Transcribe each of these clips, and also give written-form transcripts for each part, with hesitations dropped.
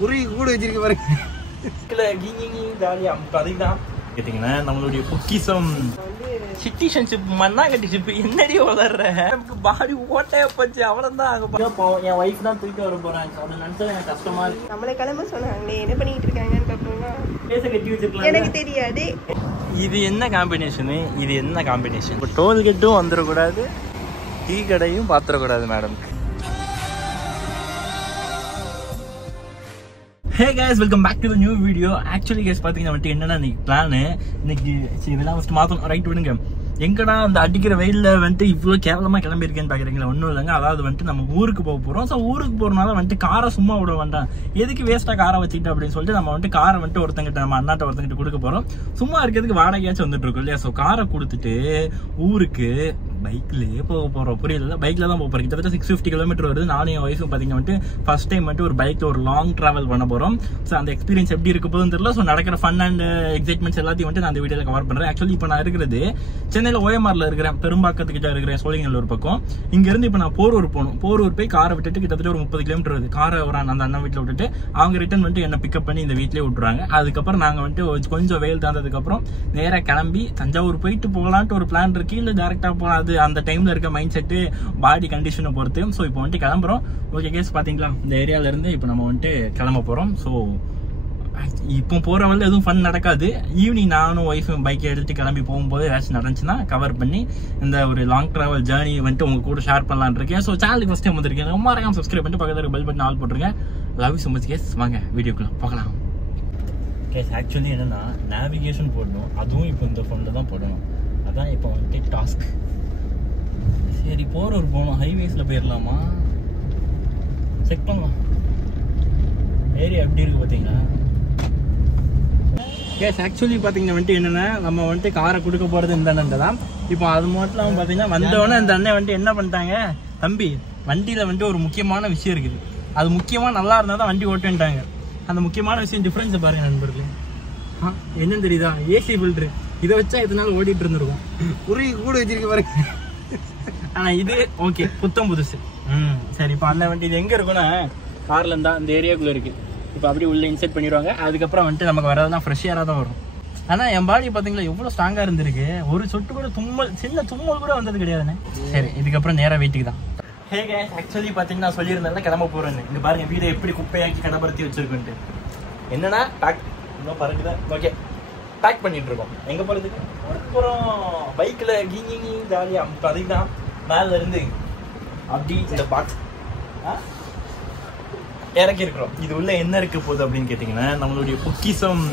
குருவி கூட வச்சிருக்க பாருங்க. ஜாலியா அதுதான் கேட்டீங்கன்னா நம்மளுடைய பொக்கிசம் சிட்டிசன்ஷிப் மண்ணாங்கட்டிஷிப் என்னடி வளர்ற நமக்கு பாடி ஓட்டைய போச்சு அவ்வளவுதான். அங்க போவோம் என் ஒய்ஃப் தான் தூக்கி வர போறாங்க. அதை நினைச்சா எனக்கு கஷ்டமா இருக்கு. நம்மளை கிளம்ப சொன்னாங்களே என்ன பண்ணிட்டு இருக்காங்கன்னு பாப்போமா. பேச கட்டி வச்சிருக்கலாம். எனக்கு தெரியாது இது என்ன காம்பினேஷனு, இது என்ன காம்பினேஷன். இப்போ டோல்கேட்டும் வந்துடக்கூடாது, டீ கடையும் பாத்திரக்கூடாது madam. Hey guys, welcome back to the new video. Actually guys பாத்தீங்கன்னா வந்துட்டு என்னன்னா இன்னைக்கு பிளான். இன்னைக்கு இதெல்லாம் ஃபர்ஸ்ட் மாத்தணும் ரைட் விடுங்க. எங்கடா அந்த அடிக்கிற வெயில்ல வந்துட்டு இவ்வளவு கேவலமா கிளம்பி இருக்கேன்னு பாக்குறீங்களா? ஒன்றும் இல்லைங்க. அதாவது வந்துட்டு நம்ம ஊருக்கு போக போறோம். ஸோ ஊருக்கு போறதுனால வந்துட்டு காரை சும்மா விட வேண்டாம், எதுக்கு வேஸ்டா காரை வச்சுக்கிட்டு அப்படின்னு சொல்லிட்டு நம்ம வந்துட்டு காரை வந்துட்டு ஒருத்தங்கிட்ட நம்ம அண்ணாட்ட ஒருத்தங்கிட்ட கொடுக்க போறோம். சும்மா இருக்கிறதுக்கு வாடகையாச்சும் வந்துட்டு இருக்கோம் இல்லையா? ஸோ காரை கொடுத்துட்டு ஊருக்கு பைக்லயே போக போறோம். புரியல, பைக்ல தான் போக போறோம். கிட்டத்தட்ட 650 கிலோமீட்டர் வருது. நானும் என் வயசும் பாத்தீங்கன்னா வந்துட்டு ஃபர்ஸ்ட் டைம் வந்துட்டு ஒரு பைக்ல ஒரு லாங் டிராவல் பண்ண போறோம். ஸோ அந்த எக்ஸ்பீரியன்ஸ் எப்படி இருக்க போதுன்னு தெரியல. ஸோ நடக்கிற ஃபன் அண்ட் எக்ஸைட்மெண்ட்ஸ் எல்லாத்தையும் வந்துட்டு நான் அந்த வீடியோல கவர் பண்றேன். ஆக்சுவலி இப்போ நான் இருக்கிறது சென்னையில ஓஎம்ஆர்ல இருக்கிறேன், பெரும்பாக்கத்துக்கிட்ட இருக்கிறேன், சோழிங்கநல்லூர் ஒரு பக்கம். இங்க இருந்து இப்போ நான் போரூர் போகணும். போரூர் போய் காரை விட்டுட்டு கிட்டத்தட்ட ஒரு 30 கிலோமீட்டர் வருது. காரை ஒரு அந்த அண்ணன் வீட்டில் விட்டுட்டு அவங்க ரிட்டர்ன் வந்துட்டு என்ன பிக்கப் பண்ணி இந்த வீட்லயே விட்டுறாங்க. அதுக்கப்புறம் நாங்க வந்துட்டு கொஞ்சம் வெயில் தாண்டதுக்கு அப்புறம் நேரா கிளம்பி தஞ்சாவூர் போயிட்டு போகலான்ட்டு ஒரு பிளான் இருக்கு. இல்ல டேரக்டா போகலாம், அது அந்த டைம்ல இருக்க மைண்ட் செட்டு பாடி கண்டிஷனை பொறுத்து. ஸோ இப்போ வந்துட்டு கிளம்புறோம். ஓகே கேஸ் பாத்தீங்களா, இந்த ஏரியால இருந்து இப்போ நம்ம வந்துட்டு கிளம்ப போறோம். ஸோ இப்போ போற வந்து எதுவும் ஃபன் நடக்காது. ஈவினிங் நானும் ஒய்ஃபும் பைக்கை எடுத்துட்டு கிளம்பி போகும்போது ஏதாச்சும் நடந்துச்சுன்னா கவர் பண்ணி இந்த ஒரு லாங் டிராவல் ஜேர்னி வந்துட்டு உங்க கூட ஷேர் பண்ணலான்னு இருக்கேன். ஸோ சேனலுக்கு ஃபர்ஸ்ட் டைம் வந்திருக்கேன், ரொம்ப மறக்காம சப்ஸ்கிரைப் பண்ணிட்டு பக்கத்துல பெல் பட்டன் ஆல் போட்டுருங்க. Love you so much case. வாங்க வீடியோக்குள்ள போகலாம். கேஸ் ஆக்சுவலி என்னன்னா நேவிகேஷன் போடணும், அதுவும் இப்போ இந்த ஃபோன்ல தான் போடணும். அதான் இப்போ வந்துட்டு டாஸ்க். சரி போறவர் போகணும், ஹைவேஸ்ல போயிடலாமா செக் பண்ணலாம். ஏரியா எப்படி இருக்கு பாத்தீங்களா? கேஸ் ஆக்சுவலி பார்த்தீங்கன்னா வந்துட்டு என்னென்னா நம்ம வந்துட்டு காரை கொடுக்க போகிறது இந்த அண்ணன் தான். இப்போ அது மட்டும் பார்த்தீங்கன்னா வந்தவொடனே இந்த அண்ணன் வந்துட்டு என்ன பண்ணிட்டாங்க, தம்பி வண்டியில் வந்துட்டு ஒரு முக்கியமான விஷயம் இருக்குது, அது முக்கியமாக நல்லா இருந்தால் தான் வண்டி ஓட்டுன்ட்டாங்க. அந்த முக்கியமான விஷயம் டிஃப்ரென்ஸை பாருங்கள் நண்பர்களே. என்னன்னு தெரியுதா? AC filter. இதை வச்சா இதனால ஓடிட்டு இருந்துருக்கும். குருவி கூட வச்சிருக்க பாருங்க. ஆனால் இது ஓகே புத்தம் புதுசு. சரி இப்போ அந்த வண்டி இது எங்கே இருக்குன்னா காரில் இருந்தால் இந்த ஏரியாக்குள்ளே இருக்குது. இப்போ அப்படியே உள்ள இன்செர்ட் பண்ணிடுவாங்க. அதுக்கப்புறம் வந்துட்டு நமக்கு வரதுதான் ஃப்ரெஷ் ஏராக தான் வரும். ஆனால் என் பாடி பார்த்தீங்களா எவ்வளோ ஸ்ட்ராங்காக இருந்திருக்கு. ஒரு சொட்டு கூட தும்மல், சின்ன தும்மல் கூட வந்தது கிடையாதுண்ணே. சரி இதுக்கப்புறம் நேராக வீட்டுக்கு தான். ஹே கேஸ் ஆக்சுவலி பார்த்தீங்கன்னா சொல்லியிருந்தேன் கிளம்ப போகிறேன்னு. இங்கே பாருங்க வீடை எப்படி குப்பையாக்கி கடப்படுத்தி வச்சிருக்குன்ட்டு. என்னன்னா பேக் இன்னும் பாருங்க. ஓகே பேக் பண்ணிட்டு இருக்கோம். எங்கே போகிறதுக்கு போகிறோம் பைக்கில் கீங்கி ஜாலியாக. அதுக்கு தான் மேலே இருந்து அப்படி இந்த பாக்ஸ் இறக்கி இருக்கிறோம். இது உள்ள என்ன இருக்க போகுது அப்படின்னு கேட்டீங்கன்னா நம்மளுடைய பொக்கிசம்.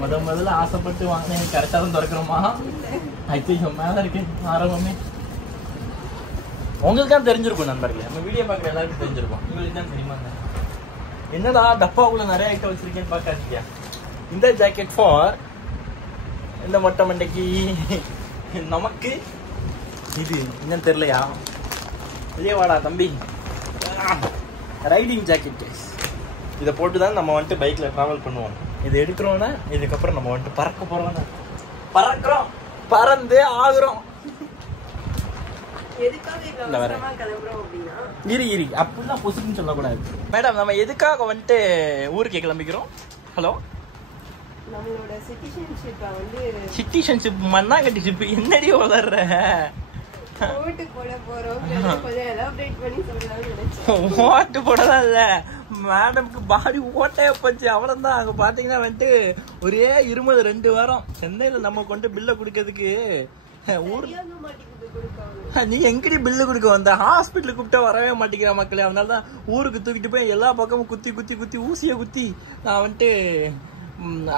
முதல்ல ஆசைப்பட்டு வாங்கினேன், கரெக்டாக தான் திறக்கிறோமா? ஐயோ மேல இருக்கு ஆரம்பமே. உங்களுக்கு தான் தெரிஞ்சிருக்கும் நண்பர்களே, நம்ம வீடியோ பார்க்குற எல்லாருக்கும் தெரிஞ்சிருக்கும். உங்களுக்கு தான் தெரியுமாங்க. என்னடா டப்பாவுக்குள்ள நிறைய ஐட்டம் வச்சிருக்கேன்னு பார்க்காதீங்க. இந்த ஜாக்கெட் ஃபார் இந்த மொட்டை மண்டைக்கு. நமக்கு இது என்னன்னு தெரியலையா? வெளியே வாடா தம்பி. Riding jacket case. இதை போட்டு தான் நம்ம வந்துட்டு பைக்கில் ட்ராவல் பண்ணுவோம். இதை எடுக்கிறோன்னா இதுக்கப்புறம் நம்ம வந்துட்டு பறக்க போகிறோம். பறக்கிறோம், பறந்து ஆகுறோம். இரி அப்படிலாம் பொசுக்குன்னு சொல்லக்கூடாது மேடம். நம்ம எதுக்காக வந்துட்டு ஊருக்கு கிளம்பிக்கிறோம்? ஹலோ, நம்மளோட சிட்டிசன்ஷிப்பை வந்து சிட்டிசன்ஷிப் மண்ணாங்கட்டிஷிப் என்னடி வளர்ற ஓட்டு போட போறோம். கொஞ்சம் எலாபரேட் பண்ணி சொல்லலாம்னு நினைச்சேன். ஓட்டு போடலாம் இல்ல மேடம்க்கு பாடி ஓட்டைய போச்சு அவ்வளவுதான். அங்க பாத்தீங்கன்னா வந்துட்டு ஒரே இருமல் 2 வாரம் சென்னையில நம்ம கொண்டு பில்ல குடுக்கிறதுக்கு நீ எங்கடி பில்லு கொடுக்க வந்த? ஹாஸ்பிட்டலுக்கு கூப்பிட்டா வரவே மாட்டேங்கிற மக்களே. அதனாலதான் ஊருக்கு தூக்கிட்டு போய் எல்லா பக்கமும் குத்தி குத்தி குத்தி ஊசியை குத்தி நான் வந்துட்டு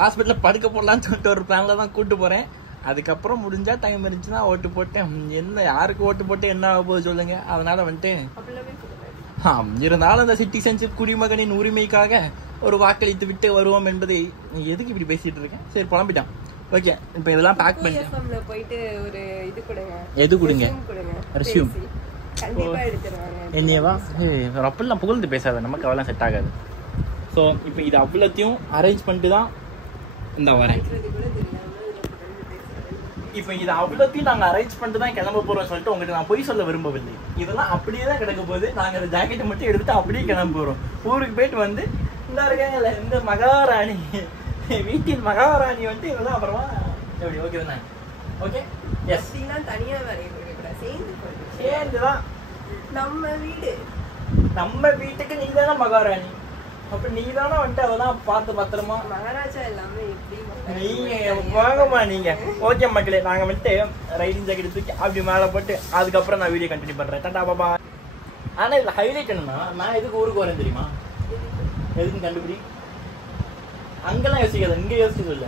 ஹாஸ்பிட்டல்ல படுக்க போடலான்னு சொல்லிட்டு ஒரு பிளான்ல தான் கூட்டு போறேன். அதுக்கப்புறம் முடிஞ்சா டைம் இருந்துச்சுன்னா ஓட்டு போட்டேன். என்ன யாருக்கு ஓட்டு போட்டு என்ன ஆக போகுது சொல்லுங்க. அதனால வந்துட்டு இருந்தாலும் அந்த சிட்டிசன்ஷிப் குடிமகனின் உரிமைக்காக ஒரு வாக்களித்து விட்டு வருவோம் என்பதை எதுக்கு இப்படி பேசிட்டு இருக்கேன். சரி புலம்பிட்டான். ஓகே இப்போ இதெல்லாம் பேக் பண்ணி போயிட்டு ஒரு இது கொடுங்க. எது கொடுங்க? ரெஸ்யூம். கண்டிப்பா எடுத்துருவாங்க. என்னவா அப்பெல்லாம் புகழ்ந்து பேசாத, நமக்கு அவெல்லாம் செட் ஆகாது. ஸோ இப்போ இது அவ்வளோத்தையும் அரேஞ்ச் பண்ணிட்டு தான் இந்த வரேன். இப்போ இது அவ்வளோத்தையும் நாங்கள் அரேஞ்ச் பண்ணிட்டு தான் கிளம்ப போறோம் சொல்லிட்டு உங்கள்கிட்ட நான் பொய் சொல்ல விரும்பவில்லை. இதெல்லாம் அப்படியே தான் கிடக்க போகுது. நாங்கள் அந்த ஜாக்கெட்டை மட்டும் எடுத்துட்டு அப்படியே கிளம்ப போறோம். ஊருக்கு போயிட்டு வந்து இந்த இருக்காங்கல்ல இந்த மகாராணி, வீட்டின் மகாராணி வந்துட்டு இவதான். அப்புறமா எப்படி ஓகே தானே? Okay yes. தனியா வேலையை கொடுக்க சேர்ந்து சேர்ந்துதான் நம்ம வீடு, நம்ம வீட்டுக்கு நீ தானே மகாராணி. அப்ப நீ தானே வந்துட்டு அதெல்லாம் பார்த்து பத்திரமா. மகாராஜா எல்லாமே எப்படி நீங்க வாங்கம்மா நீங்க. ஓகே மக்களே, நாங்க வந்துட்டு ரைடிங் ஜாக்கெட் தூக்கி அப்படி மேல போட்டு அதுக்கப்புறம் நான் வீடியோ கண்டினியூ பண்றேன். டாடா பாபா. ஆனா இதுல ஹைலைட் என்னன்னா, நான் எதுக்கு ஊருக்கு வரேன் தெரியுமா? எதுக்கு கண்டுபிடி. அங்கெல்லாம் யோசிக்காத, இங்க யோசிச்சு சொல்ல.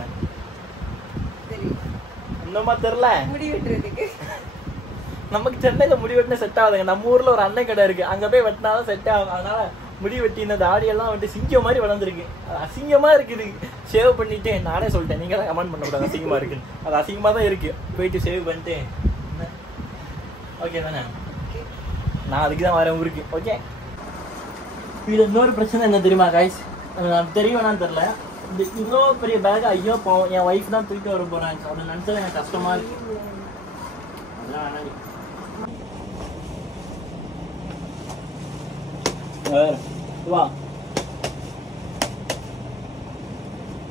இன்னுமா தெரியல முடி வெட்டுறதுக்கு. நமக்கு சென்னையில முடி வெட்டினா செட் ஆகுதுங்க. நம்ம ஊர்ல ஒரு அண்ணன் கடை இருக்கு, அங்க போய் வெட்டினாலும் செட் ஆகும். அதனால முடி வெட்டின தாடியெல்லாம் வந்துட்டு சிங்கம் மாதிரி வளர்ந்துருக்கு. அது அசிங்கமா இருக்குது. சேவ் பண்ணிட்டு நானே சொல்லிட்டேன், நீங்க தான் கமெண்ட் பண்ணக்கூடாது அசிங்கமா இருக்குன்னு. அது அசிங்கமா தான் இருக்கு. போயிட்டு சேவ் பண்ணிட்டு ஓகே தானே? நான் அதுக்கு தான் வரேன் ஊருக்கு. ஓகே. இதுல இன்னொரு பிரச்சனை என்ன தெரியுமா கைஸ்? தெரியும் வேணான்னு தெரியல. இந்த இவ்வளோ பெரிய பேக் ஐயோ போவோம், என் ஒய்ஃப் தான் தூக்கிட்டு வர போறாங்க. அதை நினைச்சது எனக்கு கஷ்டமா இருக்கு. அதெல்லாம் வேணாம். வா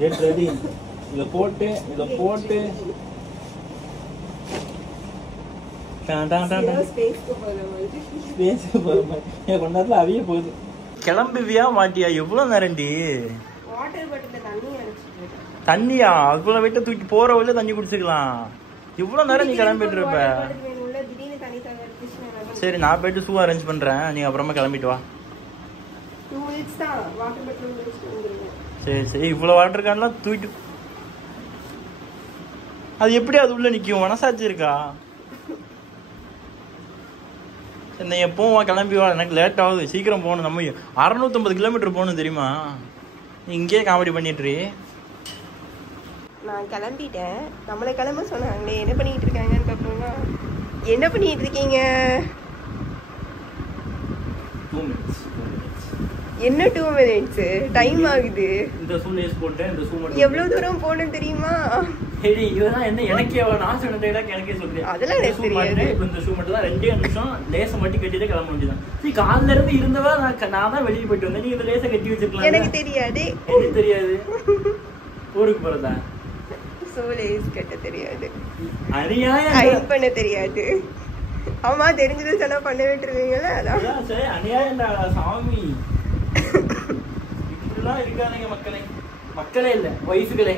ரெடி. இதை போட்டு கொண்டாத்துல அவிய போகுது. கிளம்புவியா மாட்டியா? எவ்வளவு நேரண்டி? தண்ணியா? அவ்வளவு வெயிட்ட தூக்கி போற வழியில தண்ணி குடிச்சுக்கலாம். இவ்வளவு நேரம் நீ கிளம்பிட்டு இருப்ப. சரி, நான் போயிட்டு ஷூ அரேஞ்ச் பண்றேன், நீங்க அப்புறமா கிளம்பிட்டு வா. சரி சரி. இவ்வளவு வாட்டர் கேன்லாம் தூக்கிட்டு அது எப்படி அது உள்ள நிக்கும்? மனசாட்சி இருக்கா? என்ன எப்பவும் கிளம்பி வா, எனக்கு லேட் ஆகுது, சீக்கிரம் போகணும். நம்ம 650 கிலோமீட்டர் போகணும் தெரியுமா? நீ இங்கேயே காமெடி பண்ணிட்டு. நான் கிளம்பிட்டேன். நம்மளை கிளம்ப சொன்னாங்களே, என்ன பண்ணிட்டு இருக்காங்கன்னு பார்ப்போங்க. என்ன பண்ணிட்டு இருக்கீங்க? என்ன 2 minutes டைம் ஆகுது. இந்த ஷூ லேஸ் போட்டேன். இந்த ஷூ மட்டும் எவ்வளவு தூரம் போகணும் தெரியுமா? சரி, இதெல்லாம் என்ன எனக்கே நான் சொன்னதே எனக்கே சொல்றேன். அதெல்லாம் எனக்கு தெரியாது. இப்போ இந்த ஷூ மட்டும் தான் 2 நிமிஷம் லேச மட்டும் கட்டிட்டு கிளம்ப வேண்டியதான். சரி, காலைல இருந்து இருந்தவா நான் தான் வெளியே போயிட்டு வந்தேன். நீ இந்த லேச கட்டி வச்சிருக்கலாம். எனக்கு தெரியாது. எனக்கு தெரியாது. ஊருக்கு போறதா? ஷூ லேஸ் கட்ட தெரியாது. அநியாயம். அயன் பண்ண தெரியாது. ஆமா, தெரிஞ்சது சொன்னா பண்ண விட்டுருவீங்களா? அதான் சரி, அநியாயம்டா சாமி. இப்படிலாம் இருக்கானுங்க மக்களே இல்ல ஒய்ஃபுகளே.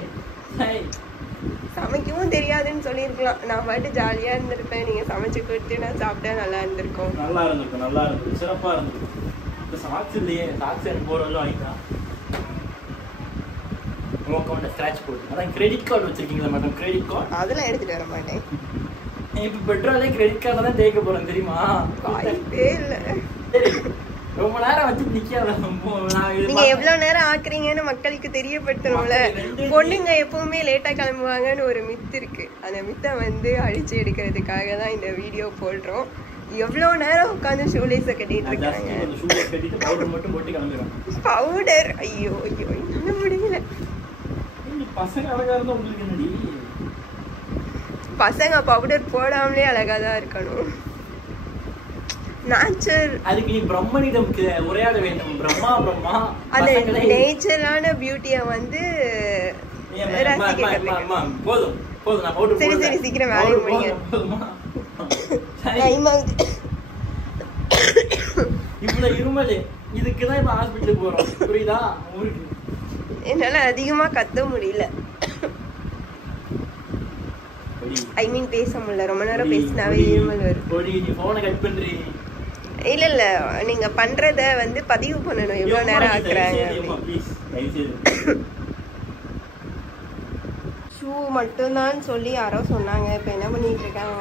சமைக்கவும் தெரியாதுன்னு சொல்லியிருக்கலாம். நான் பாட்டு ஜாலியா இருந்திருப்பேன். நீங்க சமைச்சு கொடுத்து நான் சாப்பிட்டா நல்லா இருந்திருக்கும். நல்லா இருந்திருக்கும். சிறப்பா இருந்திருக்கும். இந்த சாக்ஸ் இல்லையே, சாக்ஸ் எனக்கு போறவங்களும் வாங்கிக்கலாம். உங்க அக்கௌண்ட்ல ஸ்கிராட்ச் போடு. அதான் கிரெடிட் கார்டு வச்சிருக்கீங்களா மேடம்? கிரெடிட் கார்டு அதெல்லாம் எடுத்துட்டு வர மாட்டேன். இப்ப பெட்ரோலே கிரெடிட் கார்டு தான் தேய்க்க போறேன் தெரியுமா? வாய்ப்பே இல்ல. சரி, ரொம்ப நேரம் வச்சு நிக்காத. நீங்க எவ்வளவு நேரம் ஆக்குறீங்கன்னு மக்களுக்கு தெரியப்படுத்தணும்ல. பொண்ணுங்க எப்பவுமே லேட்டா கிளம்புவாங்கன்னு ஒரு மித்து இருக்கு. அந்த மித்தை அழிச்சு எடுக்கிறதுக்காக தான் இந்த வீடியோ போடுறோம். எவ்வளவு நேரம் உட்காந்து ஷூலேஸ கட்டிட்டு இருக்காங்க. பவுடர் ஐயோ என்ன முடியல. பசங்க பவுடர் போடாமலே அழகாதான் இருக்கணும். அதுக்கு நீ பிரம்மனிடம் உரையாட வேண்டும். பிரம்மா அந்த நேச்சரான பியூட்டிய போதும். சரி சரி, சீக்கிரம் வேலையை முடிங்க. இவ்வளவு இருமலு இதுக்குதான் இப்ப ஹாஸ்பிட்டலுக்கு போறோம், புரியுதா? என்னால அதிகமா கத்த முடியல. ஐ மீன் பேச முடியல. ரொம்ப நேரம் பேசினாவே இருமல் வருது. இல்ல நீங்க பண்றத பதிவு பண்ணணும். எவ்வளவு நேரம் ஆக்குறாங்க. ஷூ மட்டும்தான் சொல்லி யாரோ சொன்னாங்க. இப்ப என்ன பண்ணிட்டு இருக்காங்க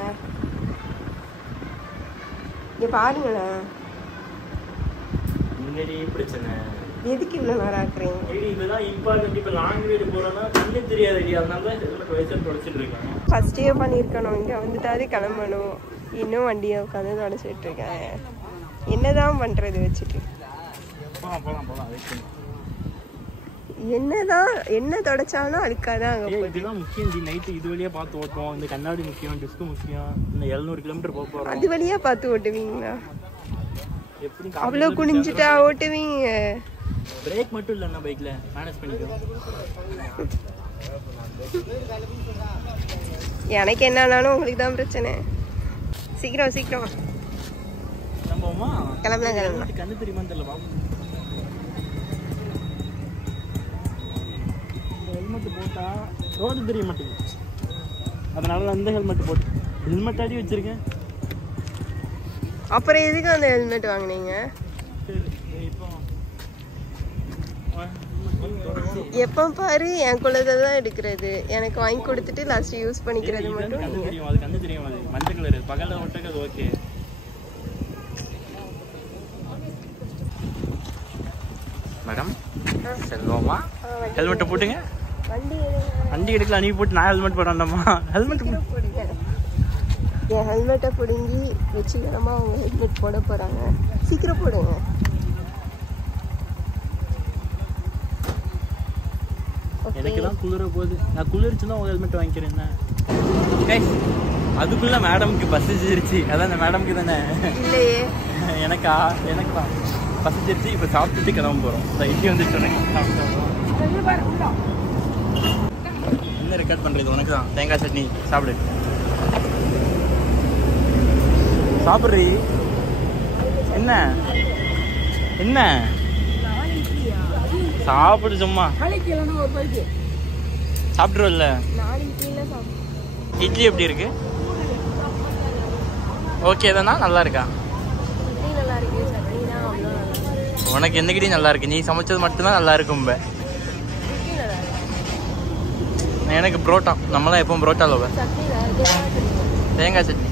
இங்க பாருங்களேன். எதுக்கு இவ்வளவு நேரம் ஆக்குறீங்க? ஃபர்ஸ்டே பண்ணிருக்கணும். இங்க வந்துட்டாலே கிளம்பணும். இன்னும் வண்டியை உட்காந்து தொடச்சிட்டு இருக்காங்க. என்னதான் பண்றது வச்சுட்டு? என்னதான் என்ன தொடச்சாலும் அழுக்காதான் அங்க போகுது. இதுதான் முக்கியம். நைட் இது வழியா பார்த்து ஓட்டுவோம். இந்த கண்ணாடி முக்கியம், டிஸ்க் முக்கியம். இந்த 700 கிலோமீட்டர் போக போறோம். அது வழியா பார்த்து ஓட்டுவீங்களா? அவ்வளவு குனிஞ்சுட்டா ஓட்டுவீங்க? பிரேக் மட்டும் இல்லைண்ணா பைக்ல மேனேஜ் பண்ணிக்கோ. எனக்கு என்னன்னாலும் உங்களுக்கு தான் பிரச்சனை. சீக்கிரம் சீக்கிரம் நம்பமா கிளம்பலாம். கண்ணு தெரியுமா தெரியல பாபு. இந்த ஹெல்மெட் போட்டா ரோடு தெரிய மாட்டேங்குது, அதனால நான் இந்த ஹெல்மெட் போட்டு ஹெல்மெட் அடி வச்சிருக்கேன். அப்புறம் எதுக்கு அந்த ஹெல்மெட் வாங்கினீங்க? எப்ப பாரு என் குழந்தை தான் எடுக்கிறது, எனக்கு வாங்கி கொடுத்துட்டு லாஸ்ட் யூஸ் பண்ணிக்கிறது மட்டும். அது கண்ணு தெரியும், அது மஞ்சள் கலர் பகல்ல விட்டக்கு அது ஓகே. மேடம் செல்வமா ஹெல்மெட்டை போட்டுங்க. வண்டி எடுக்கலாம், நீ போட்டு நான் ஹெல்மெட் போடாண்டாமா? ஹெல்மெட் போடுங்க. என் ஹெல்மெட்டை பிடுங்கி வச்சுக்கிறமா அவங்க ஹெல்மெட் போட போறாங்க. சீக்கிரம் போடுங்க. எனக்கு தான் குளிர போகுது, நான் குளிர்ச்சுன்னா உங்க ஹெல்மெட் வாங்கிக்கிறேன். அதுக்குள்ள மேடம்க்கு பசிச்சிருச்சு, அதான் அந்த மேடம்க்கு தானே? இல்லையே எனக்கா? எனக்கு தான் பசிச்சிருச்சு. இப்போ சாப்பிட்டுட்டு கிளம்ப போகிறோம். இட்லி வந்துச்சு என்ன ரெக்கார்ட் பண்ணுறது உனக்கு தான். தேங்காய் சட்னி சாப்பிடு. சாப்பிட்றீ என்ன என்ன சாப்பிடு, சும்மா சாப்பிட்ருவல்ல. இட்லி எப்படி இருக்கு? ஓகே தானா? நல்லா இருக்கா? உனக்கு எந்த கிட்டே நல்லா இருக்கு? நீ சமைச்சது மட்டும்தான் நல்லா இருக்கும். எனக்கு புரோட்டா, நம்மளாம் எப்பவும் புரோட்டா லவ. தேங்காய் சட்னி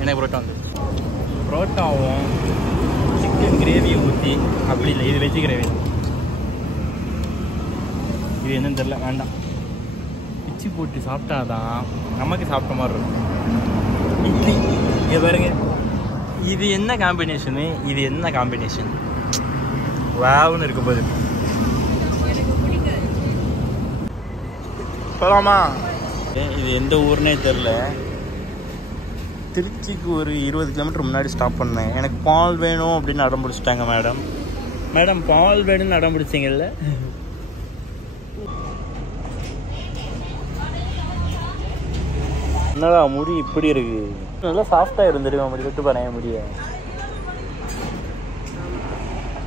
எனக்கு புரோட்டா வந்து புரோட்டாவும் சிக்கன் கிரேவியும் ஊற்றி அப்படி இல்லை, இது வெஜ்ஜு கிரேவி தான். இது என்னன்னு தெரில, வேண்டாம். பிச்சு போட்டு சாப்பிட்டாதான் நமக்கு சாப்பிட்ட மாதிரி இருக்கும். இட்லி இங்கே பாருங்க, இது என்ன காம்பினேஷனு? இது என்ன காம்பினேஷன்? வாவுன்னு இருக்க போது. போகலாமா? இது எந்த ஊர்னே தெரில. திருச்சிக்கு ஒரு 20 கிலோமீட்டர் முன்னாடி ஸ்டாப் பண்ணேன். எனக்கு பால் வேணும் அப்படின்னு அடம் பிடிச்சிட்டாங்க மேடம். மேடம் பால் வேணும்னு அடம் பிடிச்சிங்கல்ல? என்னடா முடி இப்படி இருக்கு? நல்லா சாஃப்டாக இருந்துருக்கேன். முடி விட்டு பாருங்க முடிய.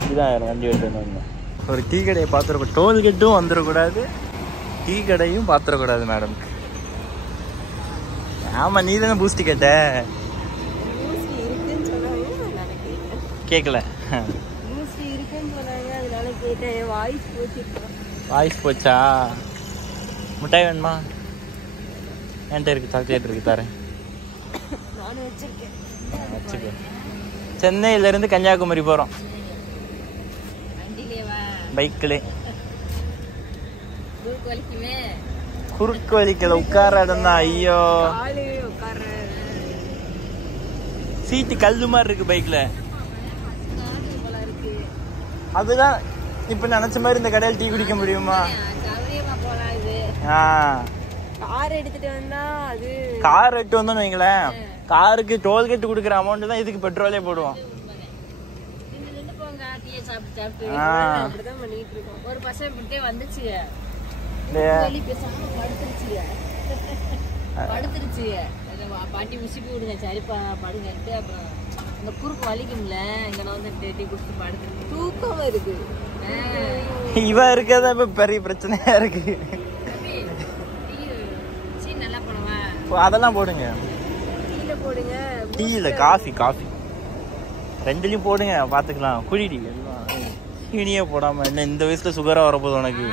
இதுதான் வண்டி விட்டு வந்தேன். ஒரு டீ கடையை பார்த்துருக்கோம். டோல்கேட்டும் வந்துடக்கூடாது, டீ கடையும் பார்த்துடக்கூடாது மேடம். ஆமாம், நீ தானே பூஸ்டி கேட்ட? கேட்கல. வாய்ஸ் போச்சா? மிட்டாய் வேணுமா? என்கிட்ட இருக்கு, சாக்லேட் இருக்கு, தரேன். வச்சுக்கோ. சென்னையிலேருந்து கன்னியாகுமரி போகிறோம் பைக்கில். குறுக்கு வலிக்கல, உட்கார இடம் தான். ஐயோ, சீட்டு கல்லு மாதிரி இருக்கு பைக்ல. அதுதான் இப்ப நினைச்ச மாதிரி இந்த கடையில் டீ குடிக்க முடியுமா? கார் எடுத்துட்டு வந்தோம்னு வைங்களேன், காருக்கு டோல்கேட் கொடுக்குற அமௌண்ட் தான் இதுக்கு பெட்ரோலே போடுவோம். ஒரு பசங்க வந்துச்சு படுத்துருச்சு. பாட்டி உசிப்பி விடுங்க, சரிப்பா படுங்கன்ட்டு. அப்புறம் அந்த குறுக்கு வலிக்கும்ல, இங்க வந்து டீ குடிச்சு படுத்து தூக்கம் வருது. இவ இருக்கதான் இப்ப பெரிய பிரச்சனையா இருக்கு. நல்லா பண்ணுவா, அதெல்லாம் போடுங்க. டீல போடுங்க, டீ இல்ல காஃபி. காஃபி ரெண்டுலயும் போடுங்க, பாத்துக்கலாம். குடிடி சீனியே போடாம என்ன இந்த வயசுல சுகரா வரப்போகுது உனக்கு?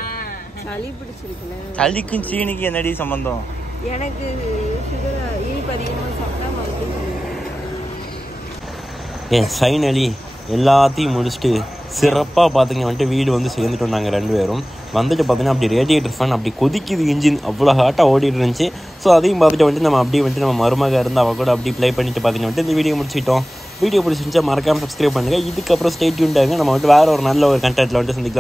சளி பிடிச்சிருக்குல்ல. சளிக்கும் சீனிக்கு என்னடி சம்பந்தம்? எனக்கு சுகர் இனிப்பு அதிகமாக சாப்பிட்டா மறுபடியும். ஃபைனலி எல்லாத்தையும் முடிச்சுட்டு சிறப்பாக பார்த்திங்க வந்துட்டு வீடு வந்து சேர்ந்துட்டோம் நாங்கள் 2 பேரும். வந்துட்டு பார்த்தீங்கன்னா அப்படி ரேடியேட்டர் ஃபேன் அப்படி கொதிக்குது, இன்ஜின் அவ்வளோ ஹாட்டாக ஓடிட்டு இருந்துச்சு. ஸோ அதையும் பார்த்துட்டு வந்துட்டு நம்ம அப்படியே வந்துட்டு நம்ம மருமக இருந்து அவள் கூட அப்படி ப்ளே பண்ணிட்டு பார்த்தீங்கன்னா வந்துட்டு இந்த வீடியோ முடிச்சிட்டோம். வீடியோ பிடிச்சிருந்துச்சா மறக்காமல் சப்ஸ்கிரைப் பண்ணுங்கள். இதுக்கப்புறம் ஸ்டே டியூன்டாக நம்ம வந்துட்டு வேறு ஒரு நல்ல ஒரு கண்டென்ட்டில் வந்துட்டு சந்திக்கலாம்.